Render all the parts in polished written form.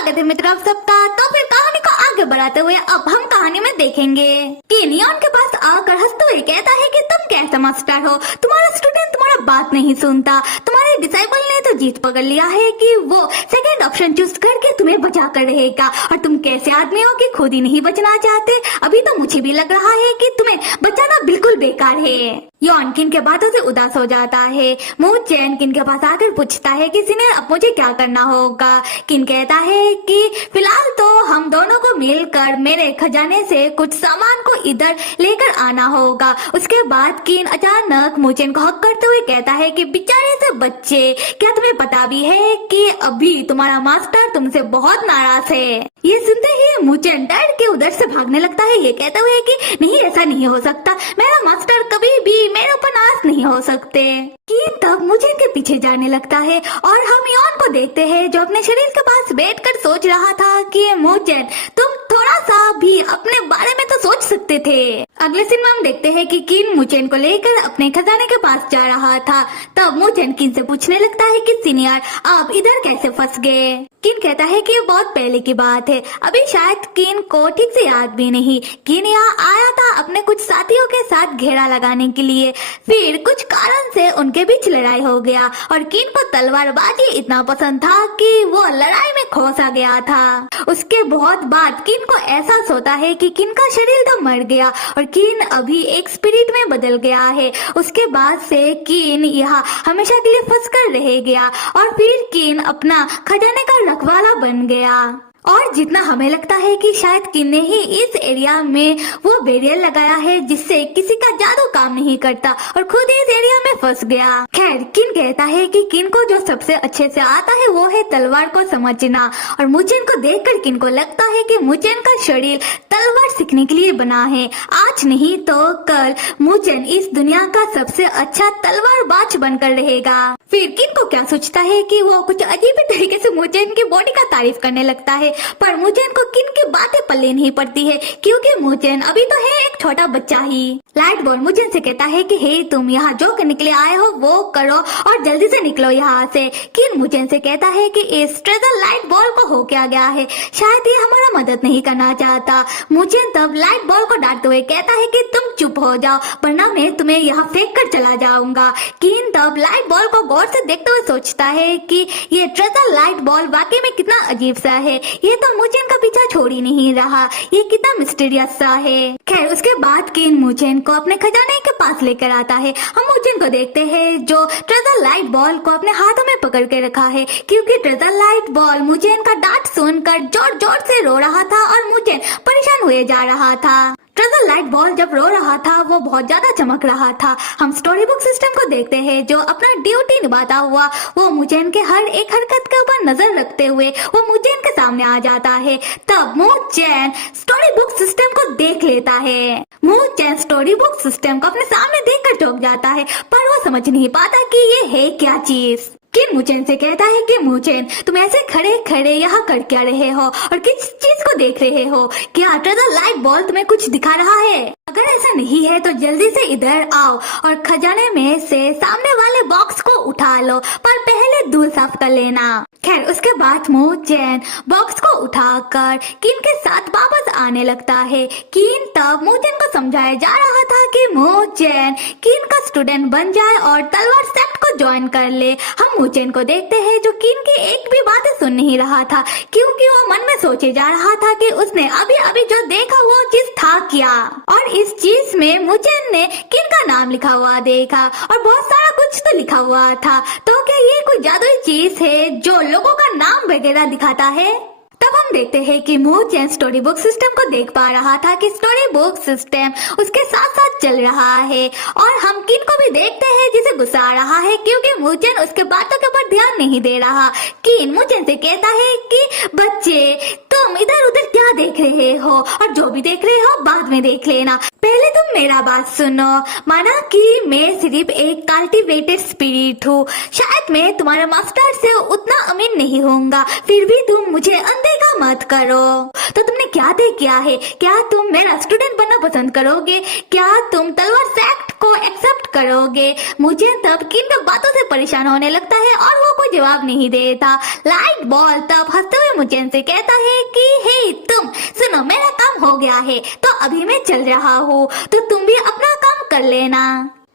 स्वागत है मित्रों आप सबका। तो फिर कहानी को आगे बढ़ाते हुए अब हम कहानी में देखेंगे कि नियॉन के पास आकर हंसते हुए कहता है कि तुम कैसा मास्टर हो, तुम्हारा स्टूडेंट तुम्हारा बात नहीं सुनता, तुम्हारे डिसाइपल ने तो जीत पकड़ लिया है कि वो सेकंड ऑप्शन चूज करके तुम्हें बचा कर रहेगा और तुम कैसे आदमी हो कि खुद ही नहीं बचना चाहते। अभी तो मुझे भी लग रहा है कि तुम्हें बचाना बिल्कुल बेकार है। यॉन किन के बातों से उदास हो जाता है। मू चैन किन के पास आकर पूछता है कि सीनियर अब मुझे क्या करना होगा। किन कहता है कि फिलहाल तो हम दोनों को मिलकर मेरे खजाने से कुछ सामान को इधर लेकर आना होगा। उसके बाद किन अचानक मूचेन को हक करते हुए कहता है कि बेचारे से बच्चे, क्या तुम्हें पता भी है कि अभी तुम्हारा मास्टर तुमसे बहुत नाराज है। ये सुनते ही मूचेन डर के उधर से भागने लगता है, ये कहते हुए कि नहीं ऐसा नहीं हो सकता, मेरा मास्टर कभी भी मेरे ऊपर नाराज नहीं हो सकते। किन तब मूचेन के पीछे जाने लगता है और हम यॉन को देखते हैं जो अपने शरीर के पास बैठकर सोच रहा था कि मूचेन तुम थोड़ा सा भी अपने बारे में तो सोच सकते थे। अगले सीन में हम देखते हैं कि किन मूचेन को लेकर अपने खजाने के पास जा रहा था। तब मूचेन किन से पूछने लगता है कि सीनियर आप इधर कैसे फंस गए। किन कहता है कि ये बहुत पहले की बात है, अभी शायद किन को ठीक से याद भी नहीं। किन यहाँ आया था अपने कुछ साथियों के साथ घेरा लगाने के लिए, फिर कुछ कारण से उनके बीच लड़ाई हो गया और किन को तलवारबाजी इतना पसंद था कि वो लड़ाई में खोसा गया था। उसके बहुत बाद किन को एहसास होता है कि किन का शरीर तो मर गया और किन अभी एक स्पिरिट में बदल गया है। उसके बाद से किन यहाँ हमेशा के लिए फंस कर रह गया और फिर किन अपना खजाने का रखवाला बन गया। और जितना हमें लगता है कि शायद किन ने ही इस एरिया में वो बैरियर लगाया है जिससे किसी का जादू काम नहीं करता और खुद इस एरिया में फंस गया। खैर किन कहता है कि किन को जो सबसे अच्छे से आता है वो है तलवार को समझना और मूचेन को देखकर किन को लगता है कि मूचेन का शरीर तलवार सीखने के लिए बना है। आज नहीं तो कल मूचेन इस दुनिया का सबसे अच्छा तलवारबाज बनकर रहेगा। फिर किन को क्या सोचता है कि वो कुछ अजीब ही तरीके से मूचेन की बॉडी का तारीफ करने लगता है, पर मूचेन को किन की बातें पल्ले नहीं पड़ती है क्योंकि मूचेन अभी तो है एक छोटा बच्चा ही। लाइट बॉल मूचेन से कहता है कि हे तुम यहाँ जो करने के लिए आए हो वो करो और जल्दी से निकलो यहाँ से। किन मूचेन से कहता है कि इस ट्रेजर लाइट बॉल को हो क्या गया है, शायद ये हमारा मदद नहीं करना चाहता। मूचेन तब लाइट बॉल को डांटते हुए कहता है कि तुम चुप हो जाओ वरना मैं तुम्हें यहाँ फेंक कर चला जाऊंगा। किन तब लाइट बॉल को गौर से देखते हुए सोचता है कि ये ट्रेजर लाइट बॉल वाकई में कितना अजीब सा है, ये तो मूचेन का पीछा छोड़ ही नहीं रहा, ये कितना मिस्टीरियस सा है। खैर उसके बाद किन मूचेन को अपने खजाने के पास लेकर आता है। हम मूचेन को देखते हैं जो ट्रेजर लाइट बॉल को अपने हाथों में पकड़ के रखा है क्योंकि ट्रेजर लाइट बॉल मूचेन का डांट सुनकर जोर जोर से रो रहा था और मूचेन परेशान हुए जा रहा था। ट्रेजर लाइट बॉल जब रो रहा था वो बहुत ज्यादा चमक रहा था। हम स्टोरी बुक सिस्टम को देखते हैं जो अपना ड्यूटी निभाता हुआ वो मूचेन के हर एक हरकत के ऊपर नजर रखते हुए वो मूचेन के सामने आ जाता है। तब मूचेन स्टोरी बुक सिस्टम को देख लेता है। मूचेन स्टोरी बुक सिस्टम को अपने सामने देखकर चौंक जाता है पर वो समझ नहीं पाता कि ये है क्या चीज। किन मूचेन से कहता है कि मूचेन तुम ऐसे खड़े खड़े यहाँ कर क्या रहे हो और किस चीज को देख रहे हो, क्या ट्रेजर लाइट बॉल तुम्हें कुछ दिखा रहा है? अगर ऐसा नहीं है तो जल्दी से इधर आओ और खजाने में से सामने वाले बॉक्स को उठा लो पर पहले धूल साफ कर लेना। खैर उसके बाद मूचेन बॉक्स को उठाकर किन के साथ वापस आने लगता है। किन तब मूचेन को समझाया जा रहा था कि मूचेन किन का स्टूडेंट बन जाए और तलवार सेक्ट को ज्वाइन कर ले। हम मूचेन को देखते हैं जो किन की एक भी बातें सुन नहीं रहा था क्योंकि वो मन में सोचे जा रहा था कि उसने अभी अभी जो देखा वो चीज था क्या। और इस चीज में मूचेन ने किन का नाम लिखा हुआ देखा और बहुत सारा कुछ तो लिखा हुआ था। तो क्या ये कोई जादुई चीज है जो लोगों का नाम वगैरह दिखाता है? तब हम देखते हैं कि मूचेन स्टोरी बुक सिस्टम को देख पा रहा था कि स्टोरी बुक सिस्टम उसके साथ साथ चल रहा है और हम किन को भी देखते हैं जिसे गुस्सा आ रहा है क्योंकि मूचेन उसके बातों के ऊपर ध्यान नहीं दे रहा। किन मूचेन से कहता है कि बच्चे तो तुम इधर उधर क्या देख रहे हो, और जो भी देख रहे हो बाद में देख लेना। पहले तुम मेरा बात सुनो। माना कि मैं सिर्फ एक कल्टिवेटेड स्पिरिट हूँ, शायद मैं तुम्हारे मास्टर से उतना अमीन नहीं होऊंगा, फिर भी तुम मुझे अनदेखा मत करो। तो तुमने क्या तय किया है? क्या तुम मेरा स्टूडेंट बनना पसंद करोगे? क्या तुम तलवार सेक्ट को एक्सेप्ट करोगे? मुझे तब किन बातों से परेशान होने लगता है और वो कोई जवाब नहीं देता। लाइट बॉल तब हंसते हुए मुझे से कहता है कि हे तुम सुनो, मेरा काम हो गया है तो अभी मैं चल रहा हूँ, तो तुम भी अपना काम कर लेना।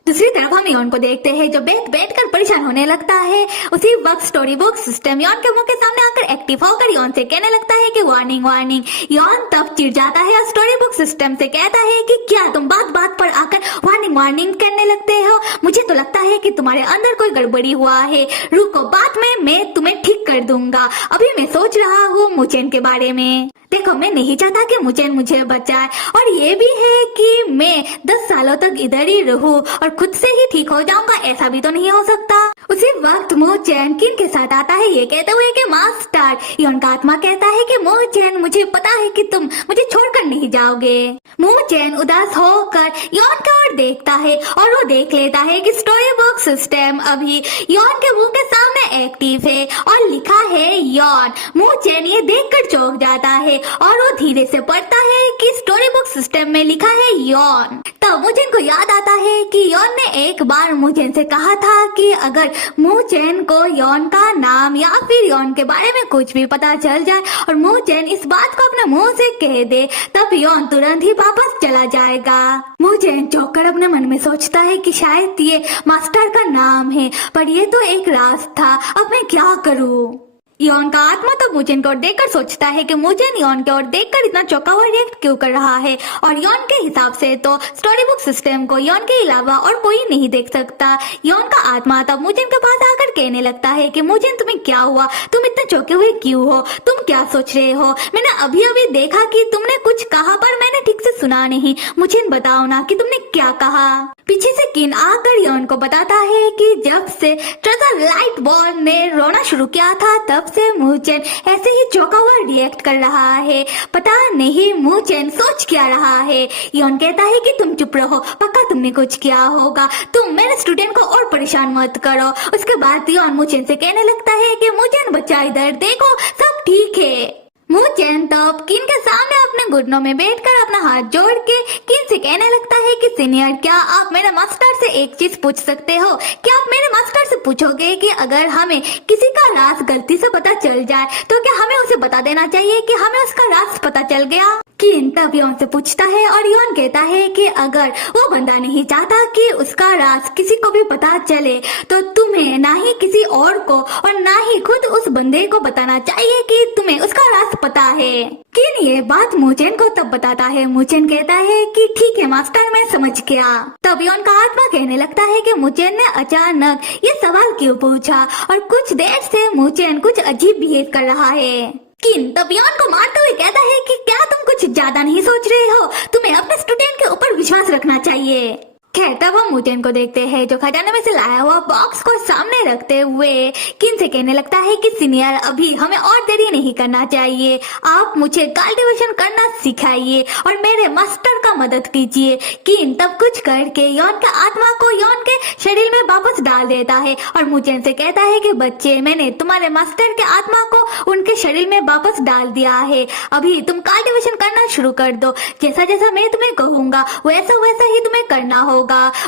दूसरी तरफ हम यॉन को देखते हैं जो बैठ कर परेशान होने लगता है। उसी वक्त स्टोरी बुक सिस्टम यॉन के मुंह के सामने आकर एक्टिव होकर यॉन से कहने लगता है कि वार्निंग वार्निंग। यॉन तब चिढ़ जाता है और स्टोरी बुक सिस्टम से कहता है कि क्या तुम बात बात पर आकर वार्निंग वार्निंग करने लगते हो? मुझे तो लगता है कि तुम्हारे अंदर कोई गड़बड़ी हुआ है। रुको, बाद में मैं तुम्हें ठीक कर दूंगा। अभी मैं सोच रहा हूँ मुचेन के बारे में। देखो, मैं नहीं चाहता कि मुचेन मुझे बचाए, और ये भी है कि मैं 10 सालों तक इधर ही रहूं और खुद से ही ठीक हो जाऊंगा, ऐसा भी तो नहीं हो सकता। उसी वक्त मुचेन किन के साथ आता है ये कहते हुए कि मास्टर। यॉन का आत्मा कहता है कि मुचेन, मुझे पता है कि तुम मुझे छोड़कर नहीं जाओगे। मुचेन उदास होकर यॉन की ओर देखता है और वो देख लेता है कि स्टोरी बुक सिस्टम अभी यॉन के मुंह के सामने एक्टिव है और लिखा है यॉन। मुचेन ये देखकर चौंक जाता है और वो धीरे से पढ़ता है कि स्टोरी बुक सिस्टम में लिखा है यॉन। तब मुचेन को याद आता है कि यॉन ने एक बार मुचेन से कहा था कि अगर मुचेन को यॉन का नाम या फिर यॉन के बारे में कुछ भी पता चल जाए और मुचेन इस बात को अपने मुंह से कह दे, तब यॉन तुरंत ही वापस चला जाएगा। मुचेन चौंककर अपने मन में सोचता है कि शायद ये मास्टर का नाम है, पर ये तो एक राज था, अब मैं क्या करूं? यॉन का आत्मा तो मुचेन को देखकर सोचता है कि मुचेन यॉन की ओर देखकर इतना चौंका हुआ रिएक्ट क्यों कर रहा है, और यॉन के हिसाब से तो स्टोरी बुक सिस्टम को यॉन के अलावा और कोई नहीं देख सकता। यॉन का आत्मा तब मुचेन के पास आकर कहने लगता है कि मुचेन, तुम्हें क्या हुआ? तुम इतने चौंके हुए क्यों हो? तुम क्या सोच रहे हो? मैंने अभी अभी देखा कि तुमने कुछ कहा, पर मैंने ठीक से सुना नहीं। मुचेन, बताओ ना कि तुमने क्या कहा? पीछे से किन आकर यॉन को बताता है कि जब से ट्रेजर लाइट बॉल ने रोना शुरू किया था, तब से मुचेन ऐसे ही चौंका हुआ रिएक्ट कर रहा है। पता नहीं मुचेन सोच क्या रहा है। यॉन कहता है कि तुम चुप रहो, पक्का तुमने कुछ किया होगा, तुम मेरे स्टूडेंट को और परेशान मत करो। उसके बाद यॉन मुचेन से कहने लगता है कि मुचेन बच्चा, इधर देखो, सब ठीक है। मुचेन तब किन के सामने अपने घुटनों में बैठकर अपना हाथ जोड़ के किन से कहने लगता है कि सीनियर, क्या आप मेरे मास्टर से एक चीज पूछ सकते हो? क्या आप मेरे मास्टर से पूछोगे कि अगर हमें किसी का राज गलती से पता चल जाए तो क्या हमें उसे बता देना चाहिए कि हमें उसका राज पता चल गया? किन तब यॉन से पूछता है और यॉन कहता है कि अगर वो बंदा नहीं चाहता कि उसका राज किसी को भी पता चले, तो तुम्हें ना ही किसी और को और ना ही खुद उस बंदे को बताना चाहिए कि तुम्हें उसका राज पता है। किन ये बात मुचेन को तब बताता है। मुचेन कहता है कि ठीक है मास्टर, मैं समझ गया। तब यॉन का आत्मा कहने लगता है कि मुचेन ने अचानक ये सवाल क्यों पूछा, और कुछ देर से मुचेन कुछ अजीब बिहेव कर रहा है। किन तब यॉन को मारते हुए कहता है कि क्या तुम कुछ ज्यादा नहीं सोच रहे हो? तुम्हें अपने स्टूडेंट के ऊपर विश्वास रखना चाहिए। खैर, तब हम मुचेन को देखते हैं जो खजाने में से लाया हुआ बॉक्स को सामने रखते हुए किन से कहने लगता है कि सीनियर, अभी हमें और देरी नहीं करना चाहिए। आप मुझे कल्टीवेशन करना सिखाइए और मेरे मास्टर का मदद कीजिए। किन तब कुछ करके यॉन के आत्मा को यॉन के शरीर में वापस डाल देता है और मुचेन से कहता है कि बच्चे, मैंने तुम्हारे मास्टर के आत्मा को उनके शरीर में वापस डाल दिया है। अभी तुम कल्टीवेशन करना शुरू कर दो। जैसा जैसा मैं तुम्हें कहूंगा वैसा वैसा ही तुम्हें करना होगा।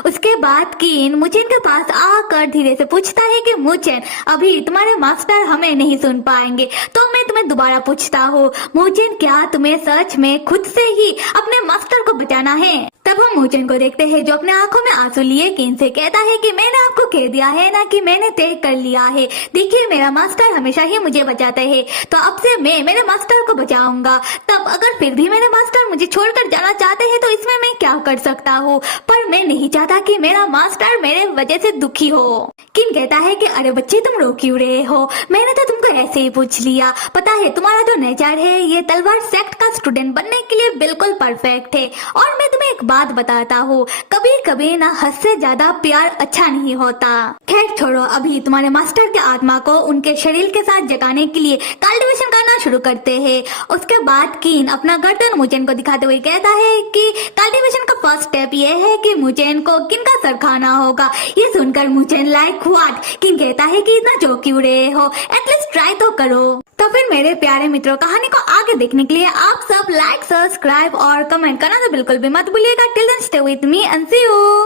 उसके बाद किन मुचेन के पास आकर धीरे से पूछता है कि मुचेन, अभी तुम्हारे मास्टर हमें नहीं सुन पाएंगे, तो मैं तुम्हें दोबारा पूछता हूँ, मुचेन, क्या तुम्हें सच में खुद से ही अपने मास्टर को बचाना है? तब हम मुचेन को देखते हैं जो अपने आंखों में आंसू लिए किन से कहता है कि मैंने आपको कह दिया है ना कि मैंने तय कर लिया है। देखिए, मेरा मास्टर हमेशा ही मुझे बचाते हैं, तो अब से मैं मेरे मास्टर को बचाऊंगा। तब अगर फिर भी मेरे मास्टर मुझे छोड़कर जाना चाहते हैं तो इसमें मैं क्या कर सकता हूँ, पर मैं नहीं चाहता कि मेरा मास्टर मेरे वजह से दुखी हो। किन कहता है कि अरे बच्चे, तुम रो क्यों रहे हो? मैंने तो तुमको ऐसे ही पूछ लिया। पता है, तुम्हारा जो नेचर है ये तलवार सेक्ट का स्टूडेंट बनने के लिए बिल्कुल परफेक्ट है। और मैं तुम्हें एक बात बताता हूँ, कभी कभी ना हद से ज्यादा प्यार अच्छा नहीं होता। खैर छोड़ो, अभी तुम्हारे मास्टर की आत्मा को उनके शरीर के साथ जगाने के लिए कल्टीवेशन करना शुरू करते हैं। उसके बाद कीन अपना गर्दन मुचेन को दिखाते हुए कहता है कि कल्टीवेशन का फर्स्ट स्टेप ये है कि मुचेन को किन का सर खाना होगा। ये सुनकर मुचेन लाइक व्हाट, किन कहता है कि इतना जो क्यों रहे हो, एटलीस्ट ट्राई तो करो। तो फिर मेरे प्यारे मित्रों, कहानी को आगे देखने के लिए आप सब लाइक, सब्सक्राइब और कमेंट करना तो बिल्कुल भी मत भूलिएगा। Till then stay with me and see you.